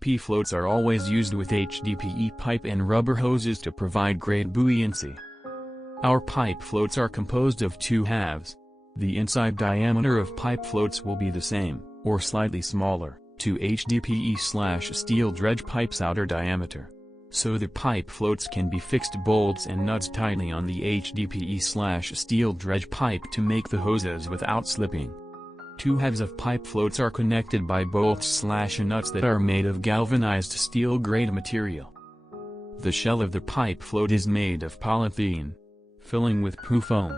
PE floats are always used with HDPE pipe and rubber hoses to provide great buoyancy. Our pipe floats are composed of two halves. The inside diameter of pipe floats will be the same, or slightly smaller, to HDPE/steel dredge pipe's outer diameter. So the pipe floats can be fixed bolts and nuts tightly on the HDPE/steel dredge pipe to make the hoses without slipping. Two halves of pipe floats are connected by bolts/nuts that are made of galvanized steel grade material. The shell of the pipe float is made of polythene, filling with PU foam.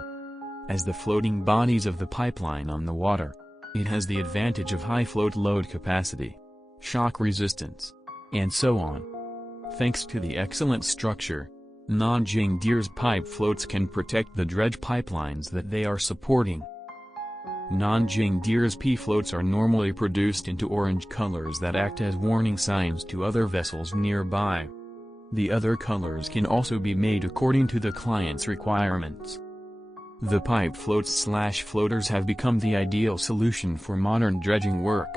As the floating bodies of the pipeline on the water, it has the advantage of high float load capacity, shock resistance, and so on. Thanks to the excellent structure, Nanjing Deers pipe floats can protect the dredge pipelines that they are supporting. Nanjing Deers PE floats are normally produced into orange colors that act as warning signs to other vessels nearby. The other colors can also be made according to the client's requirements. The pipe floats/floaters have become the ideal solution for modern dredging work.